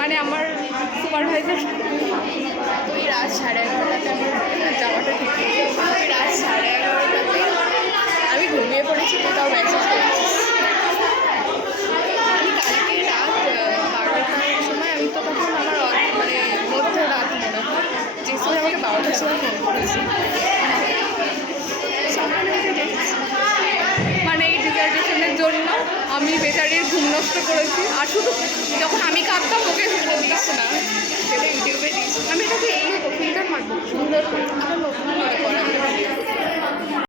মানে আমার সুপারভাইজার ওই রাত 11:30টাতে আমার যাওয়াটা ঠিক ওই রাত 11:30টাতে আমি ঘুমিয়ে পড়েছি, কোথাও মেসেজ করেছিস। আমি কালকে রাত 12টার সময়, আমি তো তখন আমার মানে মধ্যরাত মনে হয়, যে সময় আমাকে 12টার সময় ফোন করেছি। মানে এই ডিজার্টেশনের জন্য আমি বেচারির ঘুম নষ্ট করেছি। আর শুধু যখন আমি কাঁদতাম ওকে